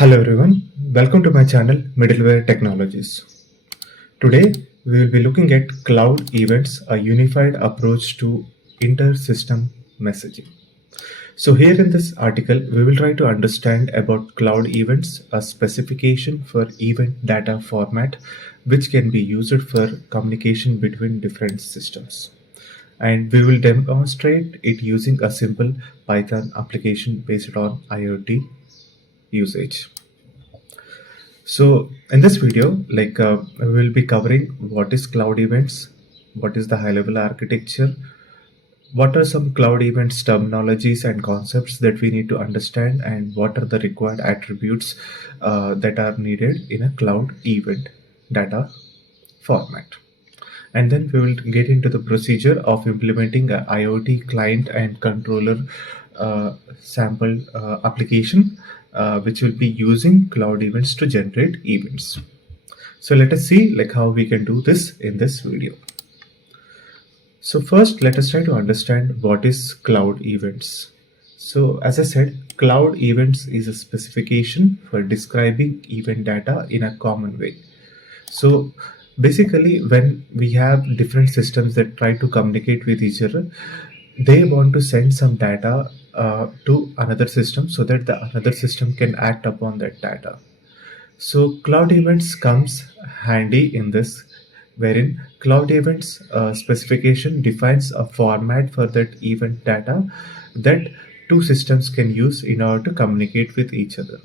Hello everyone, welcome to my channel Middleware Technologies. Today we will be looking at cloud events, a unified approach to inter-system messaging. So here in this article we will try to understand about cloud events, a specification for event data format which can be used for communication between different systems. And we will demonstrate it using a simple Python application based on IoT usage. So in this video, we will be covering what is cloud events, what is the high level architecture, what are some cloud events terminologies and concepts that we need to understand, and what are the required attributes that are needed in a cloud event data format. And then we will get into the procedure of implementing a IoT client and controller sample application, which will be using cloud events to generate events. So let us see how we can do this in this video. So first, let us try to understand what is cloud events. So as I said, cloud events is a specification for describing event data in a common way. So basically, when we have different systems that try to communicate with each other, they want to send some data to another system so that the another system can act upon that data. So cloud events comes handy in this, wherein cloud events specification defines a format for that event data that two systems can use in order to communicate with each other.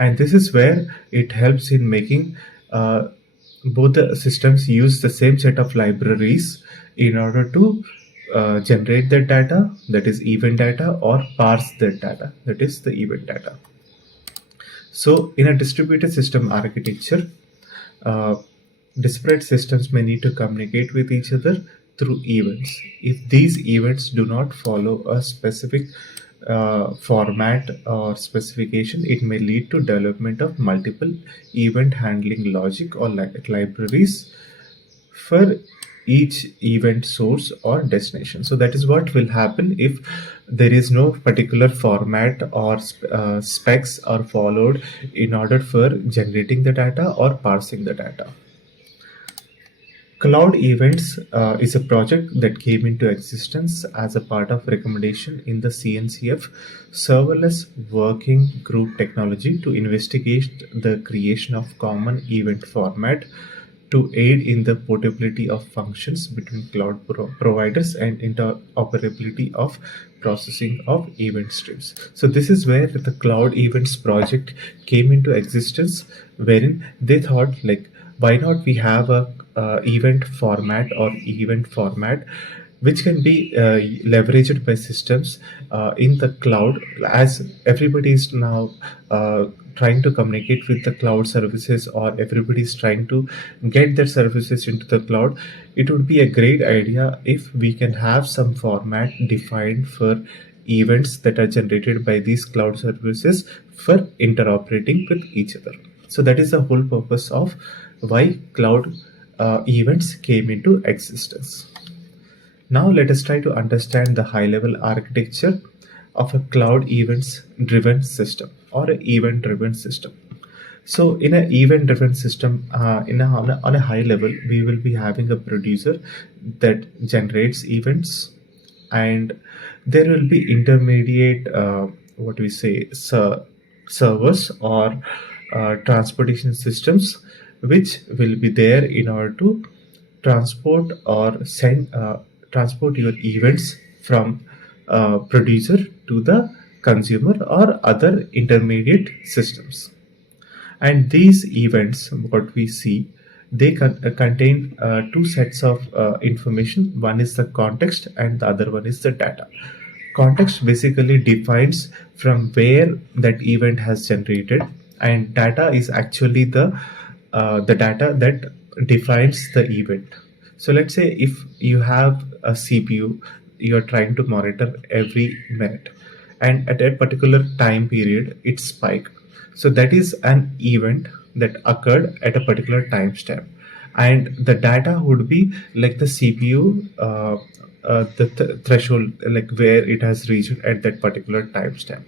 And this is where it helps in making both the systems use the same set of libraries in order to generate the data, that is event data, or parse the data, that is the event data. So in a distributed system architecture, disparate systems may need to communicate with each other through events. If these events do not follow a specific format or specification, it may lead to development of multiple event handling logic or libraries for each event source or destination. So that is what will happen if there is no particular format or specs are followed in order for generating the data or parsing the data. Cloud Events is a project that came into existence as a part of recommendation in the CNCF serverless working group technology to investigate the creation of common event format to aid in the portability of functions between cloud providers and interoperability of processing of event streams. So this is where the Cloud Events project came into existence, wherein they thought why not we have a event format or event format which can be leveraged by systems in the cloud, as everybody is now trying to communicate with the cloud services, or everybody is trying to get their services into the cloud. It would be a great idea if we can have some format defined for events that are generated by these cloud services for interoperating with each other. So that is the whole purpose of why cloud events came into existence. Now let us try to understand the high-level architecture of a cloud events driven system or an event driven system. So in an event driven system, on a high level, we will be having a producer that generates events, and there will be intermediate servers or transportation systems which will be there in order to transport or transport your events from producer to the consumer or other intermediate systems. And these events, what we see, they contain two sets of information. One is the context and the other one is the data. Context basically defines from where that event has generated, and data is actually the data that defines the event. So let's say if you have a CPU, you're trying to monitor every minute, and at a particular time period it spiked. So that is an event that occurred at a particular timestamp, and the data would be like the CPU threshold, like where it has reached at that particular timestamp.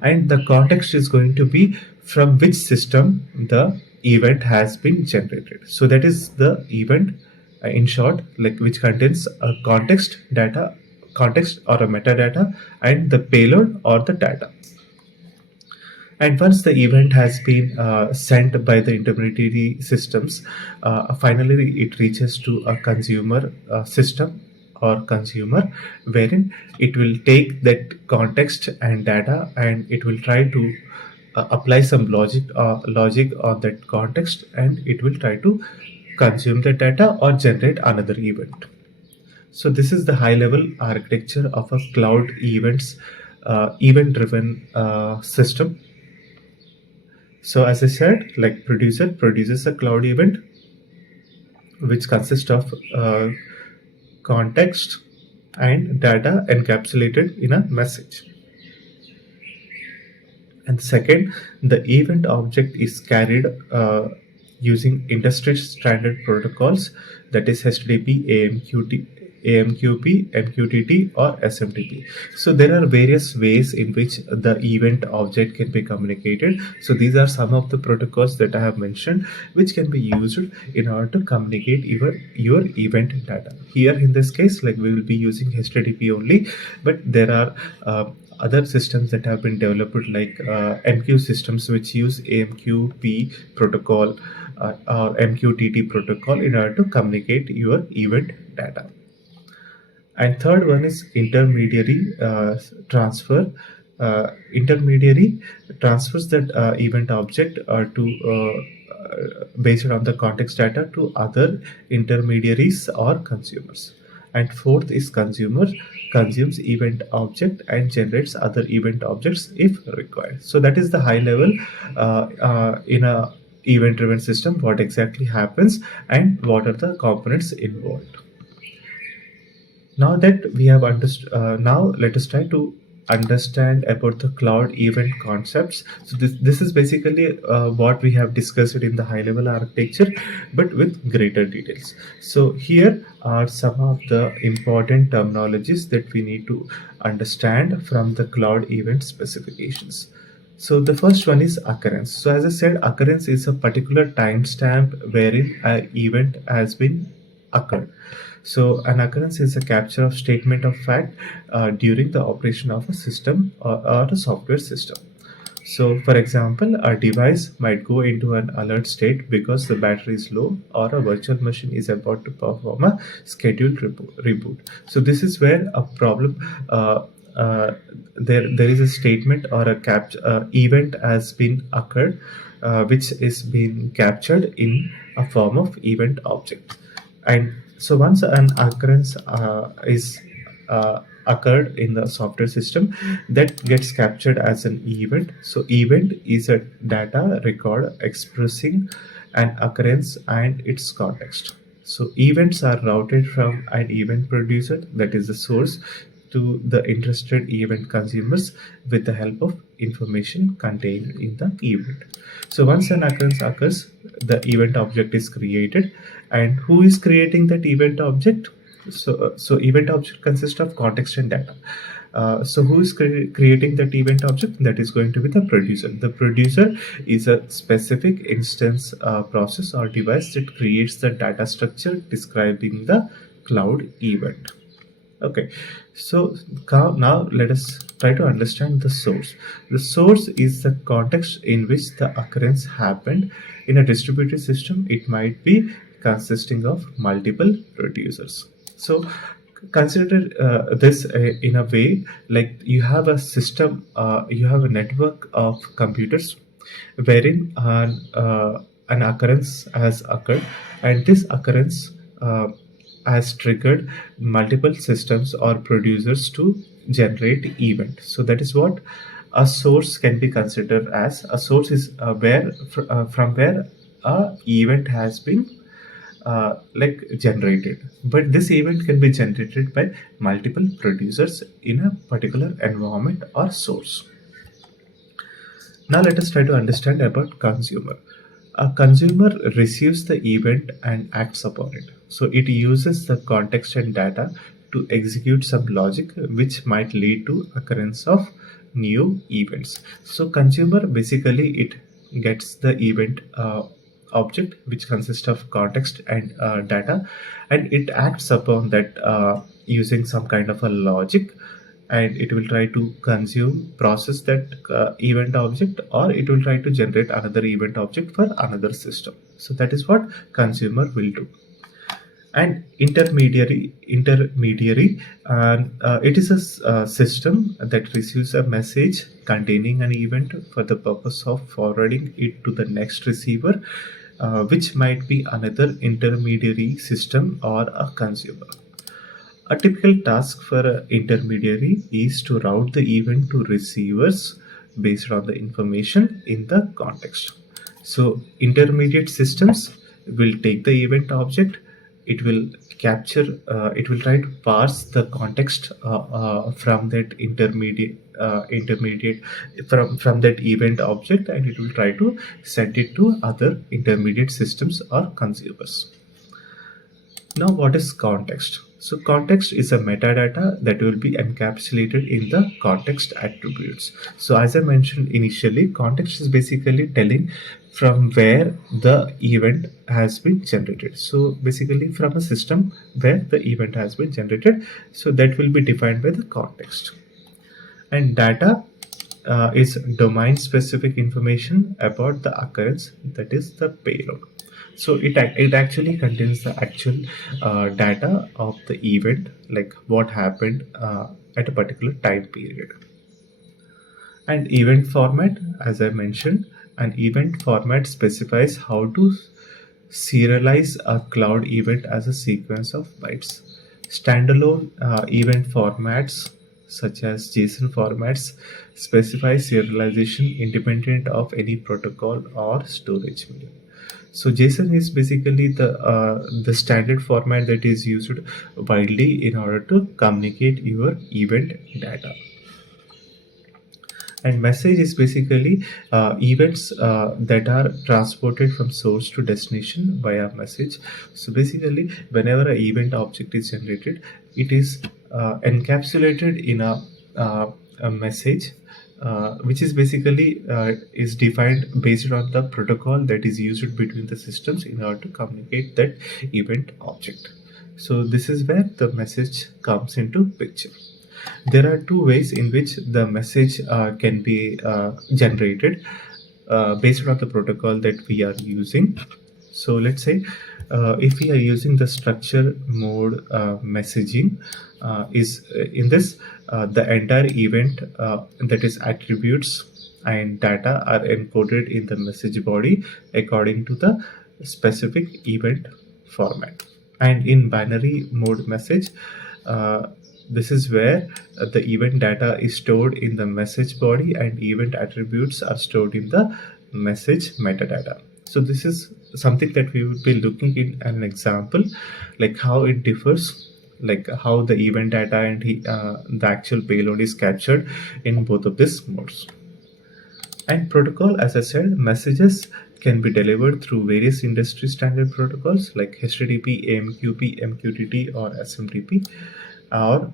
And the context is going to be from which system the event has been generated. So that is the event, in short, like which contains a context or a metadata, and the payload or the data. And once the event has been sent by the intermediary systems, finally it reaches to a consumer system or consumer, wherein it will take that context and data, and it will try to apply some logic on that context, and it will try to consume the data or generate another event. So this is the high level architecture of a cloud event driven system. So as I said, like producer produces a cloud event which consists of context and data encapsulated in a message. And second, the event object is carried using industry standard protocols, that is HTTP, AMQP, MQTT, or SMTP. So there are various ways in which the event object can be communicated. So these are some of the protocols that I have mentioned, which can be used in order to communicate your event data. Here in this case, like we will be using HTTP only, but there are other systems that have been developed, like MQ systems, which use AMQP protocol or MQTT protocol in order to communicate your event data. And third one is intermediary transfer. Intermediary transfers that event object based on the context data to other intermediaries or consumers. And fourth is consumer consumes event object and generates other event objects if required. So that is the high level in a event driven system, what exactly happens and what are the components involved. Now that we have understood, now let us try to understand about the cloud event concepts. So this is basically what we have discussed in the high level architecture, but with greater details. So here are some of the important terminologies that we need to understand from the cloud event specifications. So the first one is occurrence. So as I said, occurrence is a particular timestamp wherein an event has been occurred. So an occurrence is a capture of statement of fact during the operation of a system or a software system. So for example, a device might go into an alert state because the battery is low, or a virtual machine is about to perform a scheduled reboot. So this is where a problem, there is a statement or a event has been occurred, which is being captured in a form of event object. And so once an occurrence is occurred in the software system, that gets captured as an event. So event is a data record expressing an occurrence and its context. So events are routed from an event producer, that is the source, to the interested event consumers with the help of information contained in the event. So once an occurrence occurs, the event object is created. And who is creating that event object? So event object consists of context and data. So who is creating that event object? That is going to be the producer. The producer is a specific instance process or device that creates the data structure describing the cloud event. Okay, so now let us try to understand the source. The source is the context in which the occurrence happened. In a distributed system, it might be consisting of multiple producers. So consider this in a way, like you have a system, you have a network of computers wherein an occurrence has occurred, and this occurrence has triggered multiple systems or producers to generate event. So that is what a source can be considered as. A source is from where a event has been generated, but this event can be generated by multiple producers in a particular environment or source. Now let us try to understand about consumer. A consumer receives the event and acts upon it. So it uses the context and data to execute some logic which might lead to occurrence of new events. So consumer basically it gets the event object which consists of context and data, and it acts upon that using some kind of a logic, and it will try to consume process that event object, or it will try to generate another event object for another system. So that is what consumer will do. And intermediary, it is a system that receives a message containing an event for the purpose of forwarding it to the next receiver, which might be another intermediary system or a consumer. A typical task for an intermediary is to route the event to receivers based on the information in the context. So intermediate systems will take the event object, it will capture, it will try to parse the context from that intermediate from that event object, and it will try to send it to other intermediate systems or consumers. Now, what is context? So, context is a metadata that will be encapsulated in the context attributes. So, as I mentioned initially, context is basically telling from where the event has been generated. So, basically, from a system where the event has been generated. So, that will be defined by the context. And data is domain specific information about the occurrence, that is the payload. So it actually contains the actual data of the event, like what happened at a particular time period. And event format, as I mentioned, an event format specifies how to serialize a cloud event as a sequence of bytes. Standalone event formats such as JSON formats specify serialization independent of any protocol or storage medium. So JSON is basically the standard format that is used widely in order to communicate your event data. And message is basically events that are transported from source to destination via message. So basically, whenever an event object is generated, it is encapsulated in a message, which is basically is defined based on the protocol that is used between the systems in order to communicate that event object. So this is where the message comes into picture. There are two ways in which the message can be generated based on the protocol that we are using. So let's say if we are using the structure mode messaging, is in this the entire event that is attributes and data are encoded in the message body according to the specific event format. And in binary mode message, this is where the event data is stored in the message body and event attributes are stored in the message metadata. So this is something that we will be looking in an example, like how it differs, like how the event data and the actual payload is captured in both of these modes. And protocol, as I said, messages can be delivered through various industry standard protocols like HTTP, AMQP, MQTT, or SMTP, or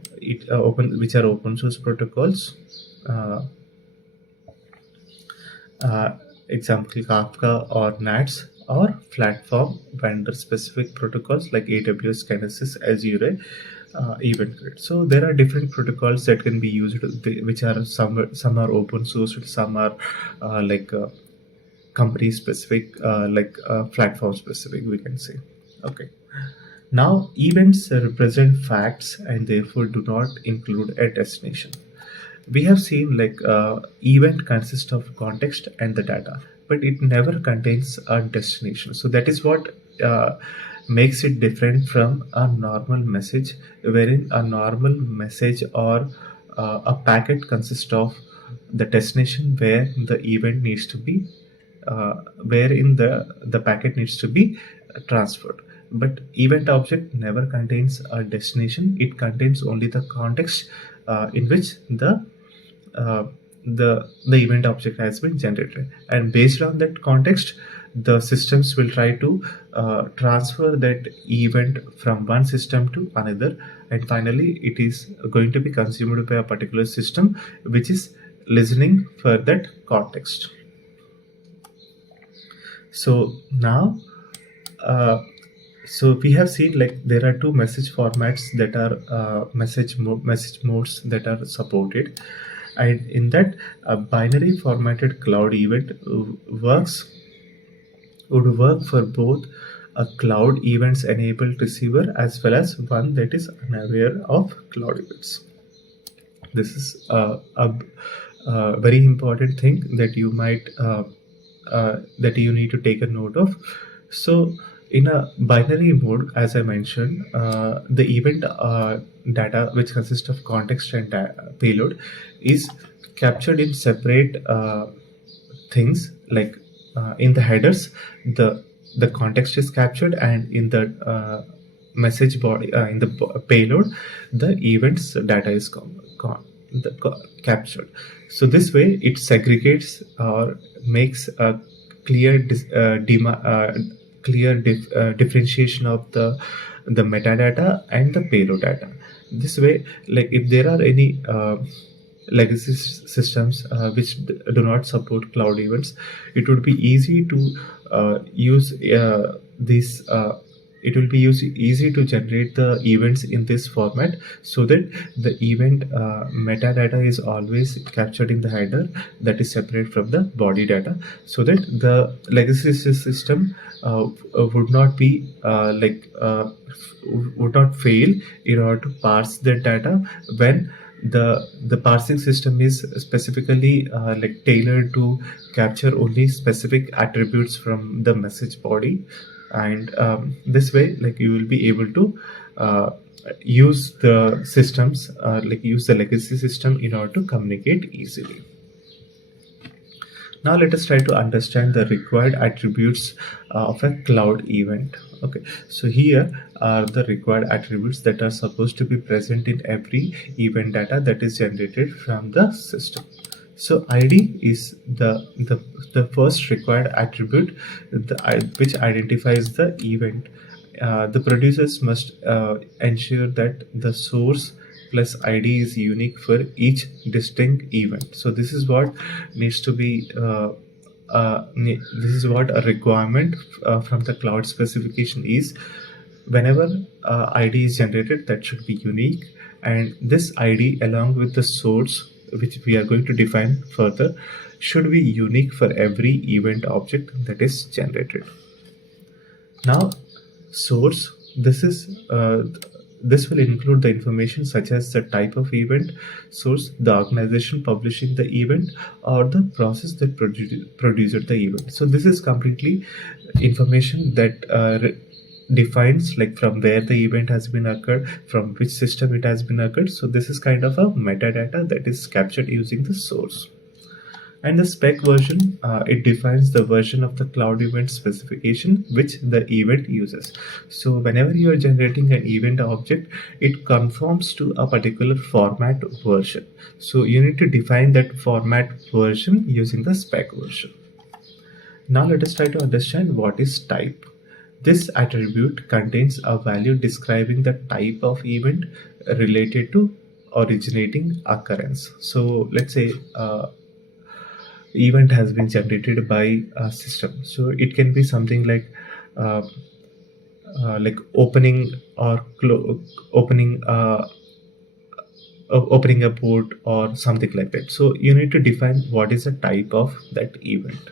which are open source protocols. Example Kafka or NATS, or platform vendor specific protocols like AWS, Kinesis, Azure, Event Grid. So there are different protocols that can be used, which are some are open source, some are company specific, platform specific, we can say. Okay. Now, events represent facts and therefore do not include a destination. We have seen event consists of context and the data, but it never contains a destination. So that is what makes it different from a normal message, wherein a normal message or a packet consists of the destination where the event needs to be, wherein the packet needs to be transferred. But event object never contains a destination. It contains only the context in which the event object has been generated, and based on that context, the systems will try to transfer that event from one system to another, and finally it is going to be consumed by a particular system which is listening for that context. So now uh, so we have seen like there are two message formats that are message modes that are supported, and in that a binary formatted cloud event works would work for both a cloud events enabled receiver as well as one that is unaware of cloud events. This is a very important thing that you might that you need to take a note of. So in a binary mode, as I mentioned, the event data, which consists of context and payload, is captured in separate things. Like in the headers, the context is captured, and in the message body, in the payload, the events data is captured. So this way it segregates or makes a clear differentiation of the metadata and the payload data. This way, like if there are any legacy systems which do not support cloud events, it would be easy to use these it will be easy to generate the events in this format, so that the event metadata is always captured in the header that is separate from the body data, so that the legacy system would not be would not fail in order to parse the data when the parsing system is specifically like tailored to capture only specific attributes from the message body. And this way, like you will be able to use the systems like use the legacy system in order to communicate easily. Now let us try to understand the required attributes of a cloud event. Okay, so here are the required attributes that are supposed to be present in every event data that is generated from the system. So ID is the first required attribute which identifies the event. The producers must ensure that the source plus ID is unique for each distinct event. So this is what needs to be this is what a requirement from the cloud specification is. Whenever ID is generated, that should be unique, and this ID along with the source, which we are going to define further, should be unique for every event object that is generated. Now source, this will include the information such as the type of event, source, the organization publishing the event, or the process that produced the event. So this is completely information that defines like from where the event has been occurred, from which system it has been occurred. So this is kind of a metadata that is captured using the source. And the spec version, it defines the version of the cloud event specification which the event uses. So whenever you are generating an event object, it conforms to a particular format version. So you need to define that format version using the spec version. Now let us try to understand what is type. This attribute contains a value describing the type of event related to originating occurrence. So let's say event has been generated by a system, so it can be something like opening or opening opening a port or something like that. So you need to define what is the type of that event.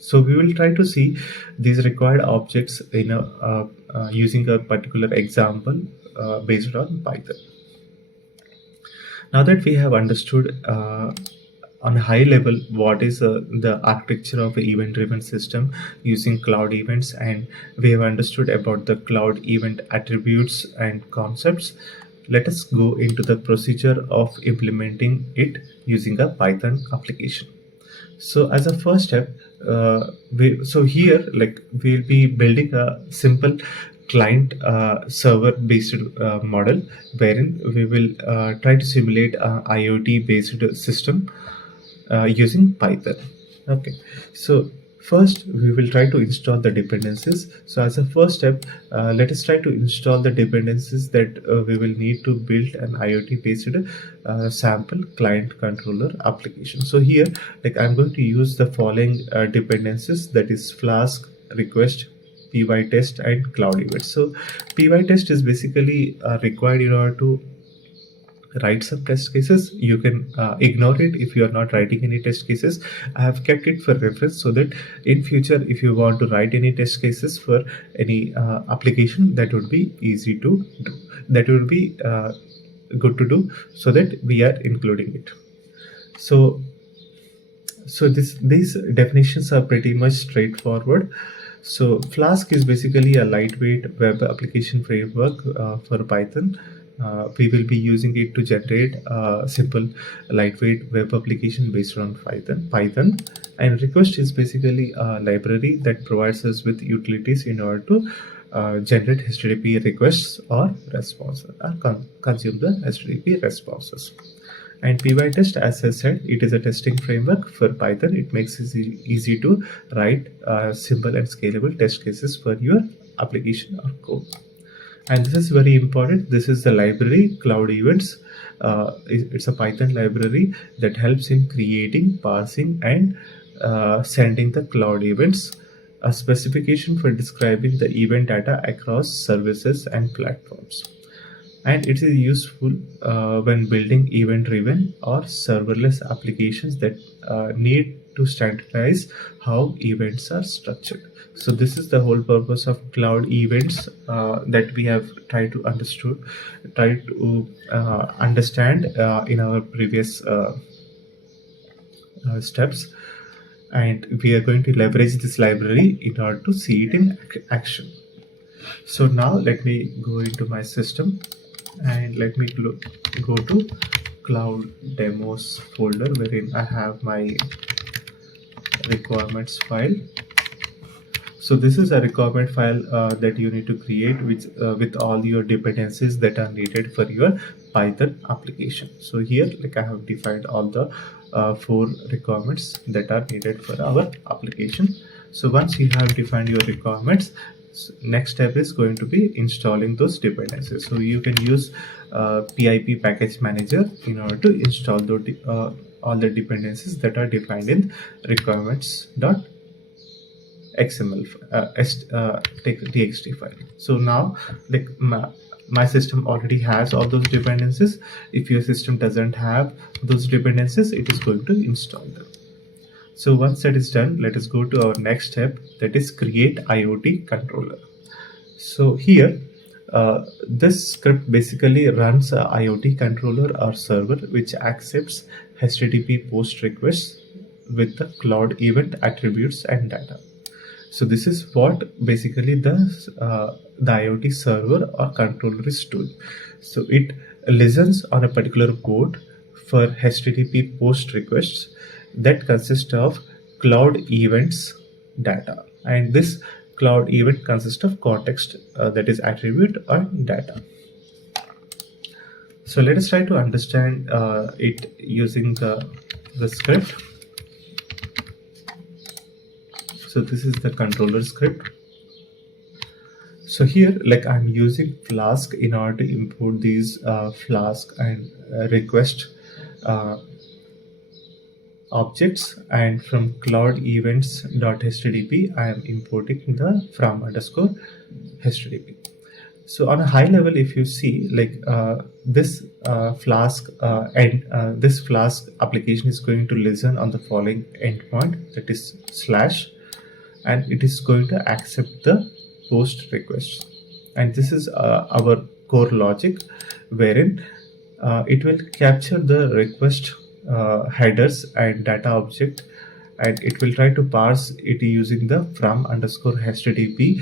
So we will try to see these required objects in a using a particular example based on Python. Now that we have understood on a high level what is the architecture of an event driven system using cloud events, and we have understood about the cloud event attributes and concepts, let us go into the procedure of implementing it using a Python application. So as a first step, so here like we'll be building a simple client server based model wherein we will try to simulate a IoT based system. using Python. Okay, so first we will try to install the dependencies. So as a first step, let us try to install the dependencies that we will need to build an IoT based sample client controller application. So here, like, I'm going to use the following dependencies, that is Flask, request, py-test, and cloud event. So py-test is basically required in order to write some test cases. You can ignore it if you are not writing any test cases. I have kept it for reference so that in future, if you want to write any test cases for any application, that would be easy to do. That would be good to do, so that we are including it. So these definitions are pretty much straightforward. So Flask is basically a lightweight web application framework for Python. We will be using it to generate a simple lightweight web application based on Python. And request is basically a library that provides us with utilities in order to generate HTTP requests or responses, or consume the HTTP responses. And py-test, as I said, it is a testing framework for Python. It makes it easy to write simple and scalable test cases for your application or code. And this is very important. This is the library CloudEvents. It's a Python library that helps in creating, parsing, and sending the cloud events, a specification for describing the event data across services and platforms. And it is useful when building event-driven or serverless applications that need to standardize how events are structured. So this is the whole purpose of cloud events that we have tried to understand in our previous steps, and we are going to leverage this library in order to see it in action. So now let me go into my system, and let me go to cloud demos folder, wherein I have my requirements file. So this is a requirement file that you need to create with all your dependencies that are needed for your Python application. So here, like, I have defined all the 4 requirements that are needed for our application. So once you have defined your requirements, next step is going to be installing those dependencies. So you can use pip package manager in order to install all the dependencies that are defined in requirements.xml txt file. So now, like, my system already has all those dependencies. If your system doesn't have those dependencies, it is going to install them. So once that is done, let us go to our next step, that is create IoT controller. So here, this script basically runs a IoT controller or server which accepts HTTP post requests with the cloud event attributes and data. So this is what basically the IoT server or controller is doing. So it listens on a particular port for HTTP post requests that consist of cloud events data, and this cloud event consists of context, that is attribute or data. So let us try to understand it using the script. So this is the controller script. So here, like, I'm using Flask in order to import these Flask and request objects, and from cloud events.htdp I am importing the from_htdp. So on a high level, if you see, like, this Flask and this Flask application is going to listen on the following endpoint, that is /, and it is going to accept the post requests. And this is our core logic, wherein it will capture the request headers and data object, and it will try to parse it using the from_htdp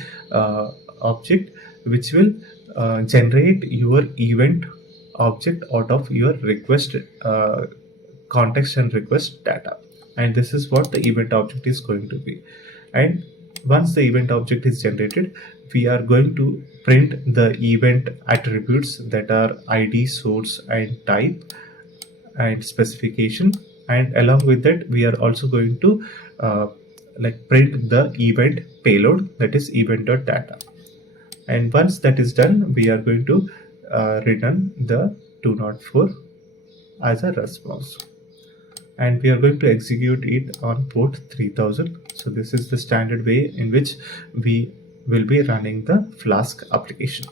object, which will generate your event object out of your request context and request data. And this is what the event object is going to be. And once the event object is generated, we are going to print the event attributes that are ID, source, and type, and specification, and along with that we are also going to like print the event payload, that is event.data. And once that is done, we are going to return the 204 as a response, and we are going to execute it on port 3000. So this is the standard way in which we will be running the Flask application.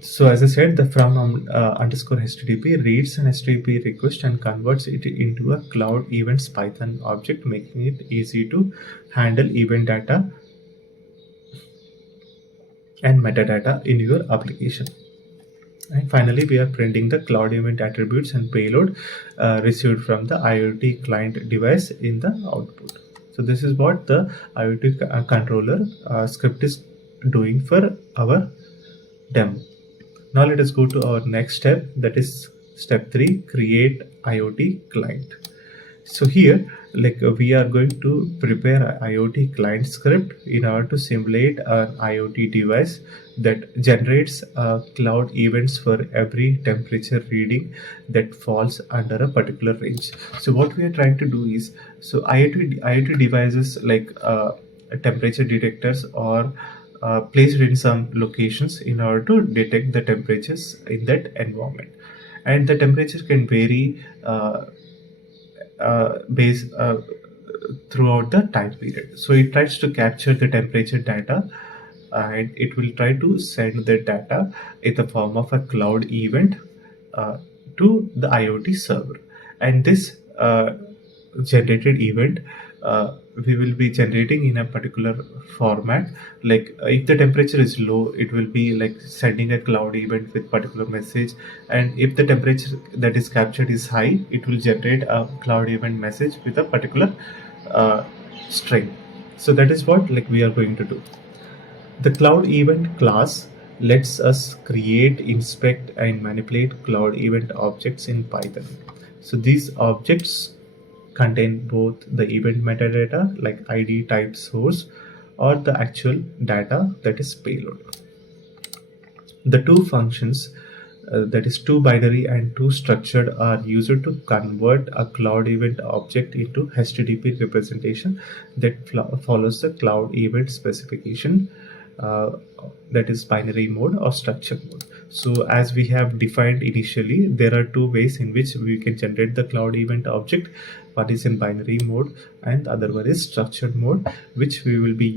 So as I said, the from underscore HTTP reads an HTTP request and converts it into a Cloud Events Python object, making it easy to handle event data and metadata in your application. And finally, we are printing the Cloud Event attributes and payload received from the IoT client device in the output. So this is what the IoT controller script is doing for our demo. Now let us go to our next step, that is step 3, create IoT client. So here, we are going to prepare an IoT client script in order to simulate an IoT device that generates cloud events for every temperature reading that falls under a particular range. So what we are trying to do is, so IoT devices like temperature detectors or placed in some locations in order to detect the temperatures in that environment, and the temperature can vary base throughout the time period. So it tries to capture the temperature data, and it will try to send the data in the form of a cloud event to the IoT server. And this generated event we will be generating in a particular format. If the temperature is low, it will be like sending a cloud event with particular message, and if the temperature that is captured is high, it will generate a cloud event message with a particular uh, string. So that is what we are going to do. The cloud event class lets us create, inspect, and manipulate cloud event objects in Python. So these objects contain both the event metadata like ID, type, source, or the actual data, that is payload. The two functions, that is two binary and two structured, are used to convert a cloud event object into HTTP representation that follows the cloud event specification, uh, that is binary mode or structured mode. So as we have defined initially, there are two ways in which we can generate the cloud event object. One is in binary mode and the other one is structured mode, which we will be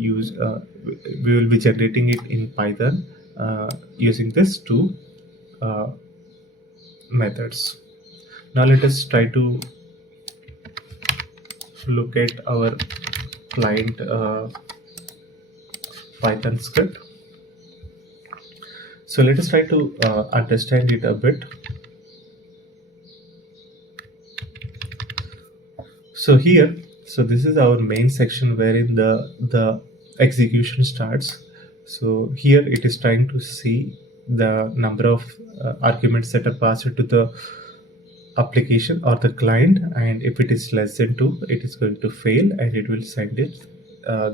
generating it in Python using these two methods. Now let us try to look at our client Python script. So let us try to understand it a bit. So here, so this is our main section wherein the execution starts. So here it is trying to see the number of arguments that are passed to the application or the client, and if it is less than 2, it is going to fail and it will send it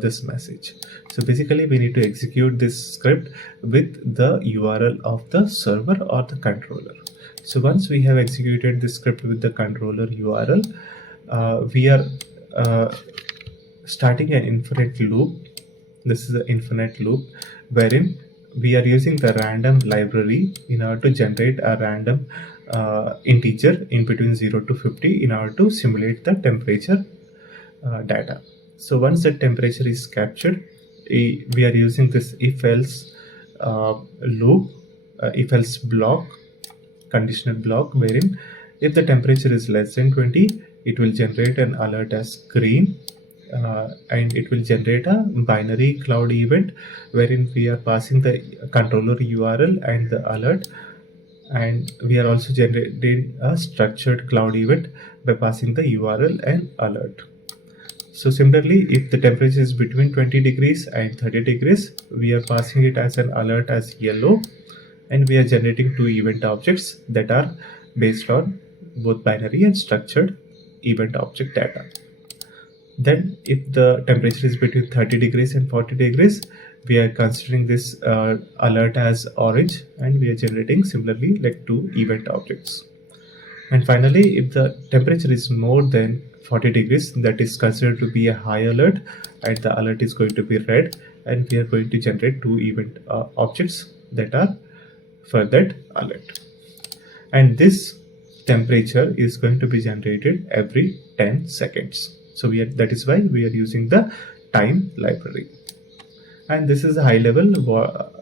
this message. So basically we need to execute this script with the URL of the server or the controller. So once we have executed this script with the controller URL, we are starting an infinite loop. This is an infinite loop wherein we are using the random library in order to generate a random integer in between 0 to 50 in order to simulate the temperature data. So once the temperature is captured, we are using this if-else loop, if-else block, conditional block, wherein if the temperature is less than 20, it will generate an alert as green, and it will generate a binary cloud event wherein we are passing the controller URL and the alert, and we are also generating a structured cloud event by passing the URL and alert. So similarly, if the temperature is between 20 degrees and 30 degrees, we are passing it as an alert as yellow, and we are generating two event objects that are based on both binary and structured event object data. Then if the temperature is between 30 degrees and 40 degrees, we are considering this alert as orange, and we are generating similarly like two event objects. And finally, if the temperature is more than 40 degrees, that is considered to be a high alert, and the alert is going to be red, and we are going to generate two event objects that are for that alert. And this temperature is going to be generated every 10 seconds. So that is why we are using the time library. And this is a high level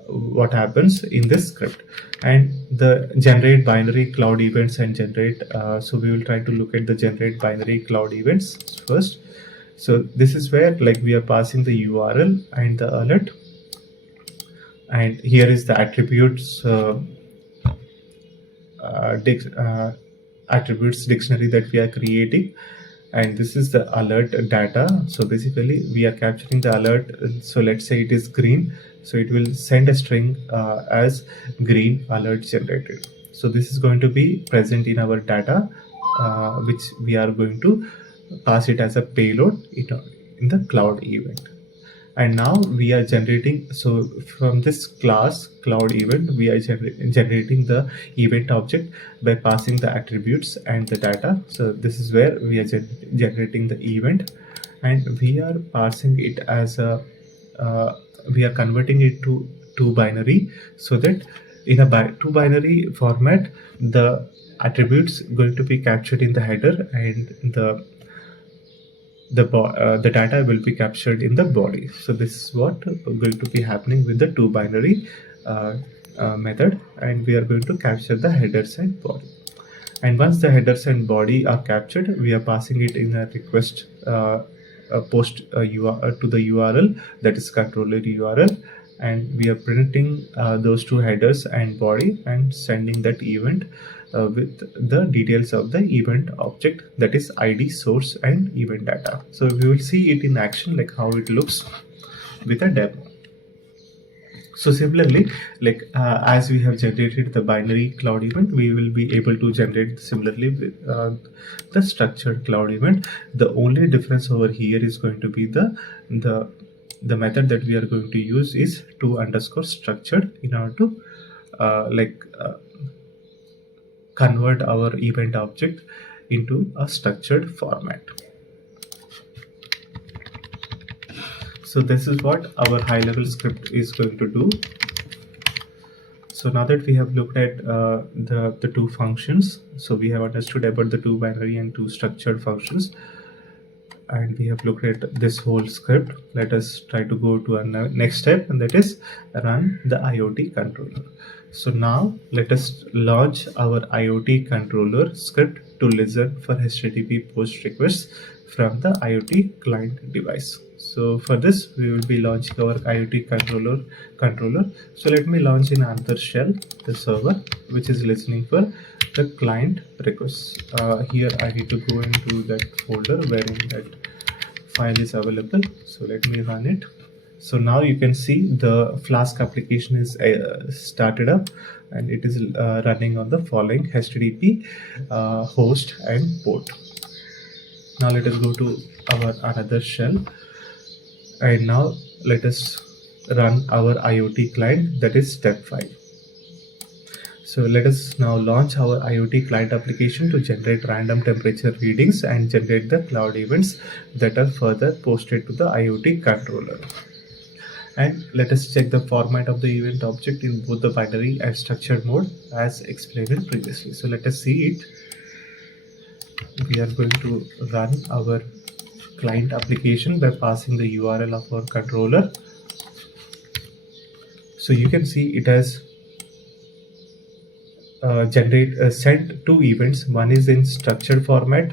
what happens in this script. And the generate binary cloud events and generate so we will try to look at the generate binary cloud events first. So this is where like we are passing the URL and the alert, and here is the attributes attributes dictionary that we are creating, and this is the alert data. So basically we are capturing the alert. So let's say it is green, so it will send a string as green alert generated. So this is going to be present in our data, which we are going to pass it as a payload in the cloud event. And now we are generating, so from this class cloud event we are generating the event object by passing the attributes and the data. So this is where we are generating the event, and we are passing it as a we are converting it to two binary, so that in a two binary format the attributes going to be captured in the header, and the data will be captured in the body. So this is what going to be happening with the two binary method, and we are going to capture the headers and body. And once the headers and body are captured, we are passing it in a request post URL to the URL, that is controller URL, and we are printing those two headers and body and sending that event with the details of the event object, that is ID, source, and event data. So we will see it in action, like how it looks with a demo. So similarly, like as we have generated the binary cloud event, we will be able to generate similarly with the structured cloud event. The only difference over here is going to be the method that we are going to use is to_structured in order to convert our event object into a structured format. So this is what our high level script is going to do. So now that we have looked at the two functions, so we have understood about the two binary and two structured functions, and we have looked at this whole script. Let us try to go to our next step, and that is run the IoT controller. So now let us launch our IoT controller script to listen for HTTP post requests from the IoT client device. So for this we will be launching our IoT controller. So let me launch in another shell the server which is listening for the client requests. Here I need to go into that folder wherein that file is available. So let me run it. So now you can see the Flask application is started up, and it is running on the following HTTP host and port. Now let us go to our another shell, and now let us run our IoT client, that is step 5. So let us now launch our IoT client application to generate random temperature readings and generate the cloud events that are further posted to the IoT controller. And let us check the format of the event object in both the binary and structured mode as explained previously. So let us see it. We are going to run our client application by passing the URL of our controller. So you can see it has sent two events. One is in structured format,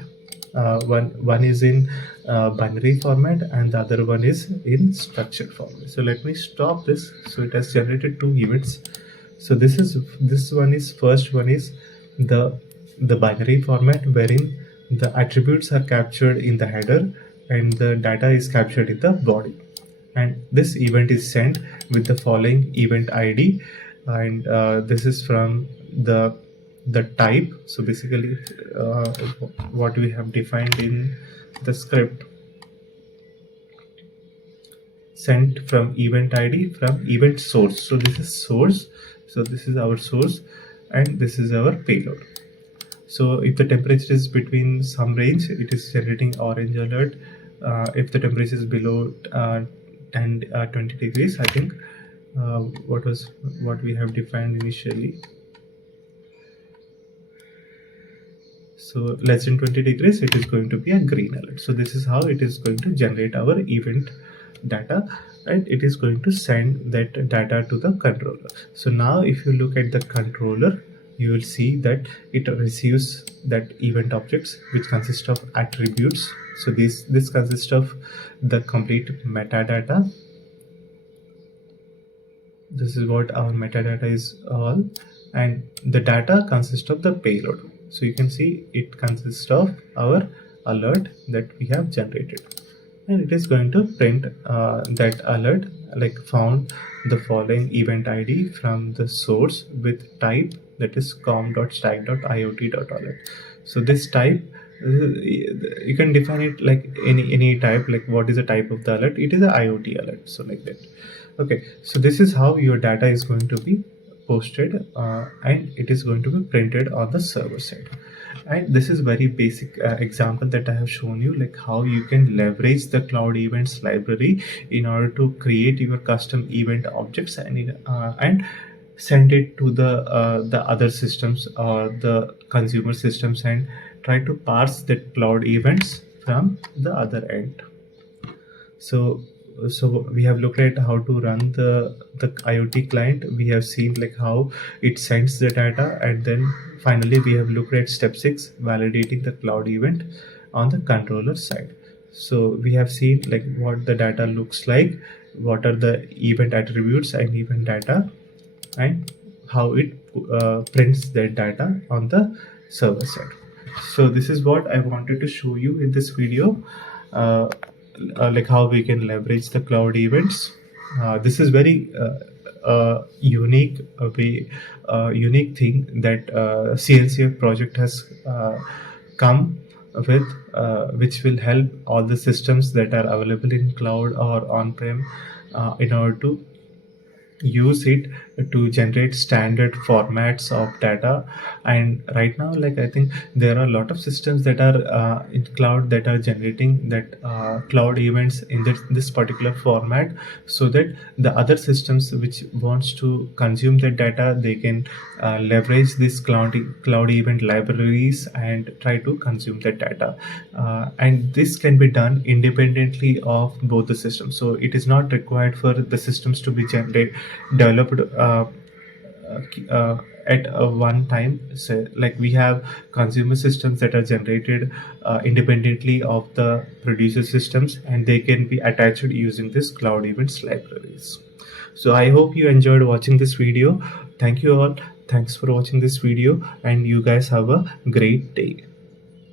one is in binary format, and the other one is in structured format. So let me stop this. So it has generated two events. So this one is first one is the binary format, wherein the attributes are captured in the header and the data is captured in the body, and this event is sent with the following event ID, and this is from the type. So basically what we have defined in the script. sent from event ID from event source. So this is source, so this is our source, and this is our payload. So if the temperature is between some range, it is generating orange alert. If the temperature is below 10 20 degrees, I think what we have defined initially, so less than 20 degrees, it is going to be a green alert. So this is how it is going to generate our event data, and it is going to send that data to the controller. So now if you look at the controller, you will see that it receives that event objects, which consist of attributes. So this consists of the complete metadata. This is what our metadata is all, and the data consists of the payload. So you can see it consists of our alert that we have generated, and it is going to print that alert, like found the following event ID from the source with type, that is com.stack.iot.alert. So this type, you can define it like any type, like what is the type of the alert. It is a IoT alert, so like that. Okay, so this is how your data is going to be posted, and it is going to be printed on the server side. And this is very basic example that I have shown you, like how you can leverage the cloud events library in order to create your custom event objects and send it to the other systems or the consumer systems, and try to parse the cloud events from the other end. So we have looked at how to run the IoT client. We have seen like how it sends the data, and then finally we have looked at step 6, validating the cloud event on the controller side. So we have seen like what the data looks like, what are the event attributes and event data, and how it prints that data on the server side. So this is what I wanted to show you in this video, like how we can leverage the cloud events. This is very unique unique thing that CNCF project has come with, which will help all the systems that are available in cloud or on-prem in order to use it to generate standard formats of data. And right now, like I think there are a lot of systems that are in cloud that are generating that cloud events in this particular format, so that the other systems which wants to consume that data, they can leverage this cloud event libraries and try to consume that data. And this can be done independently of both the systems. So it is not required for the systems to be developed at one time. So like we have consumer systems that are generated independently of the producer systems, and they can be attached using this cloud events libraries. So I hope you enjoyed watching this video. Thank you all. Thanks for watching this video, and you guys have a great day.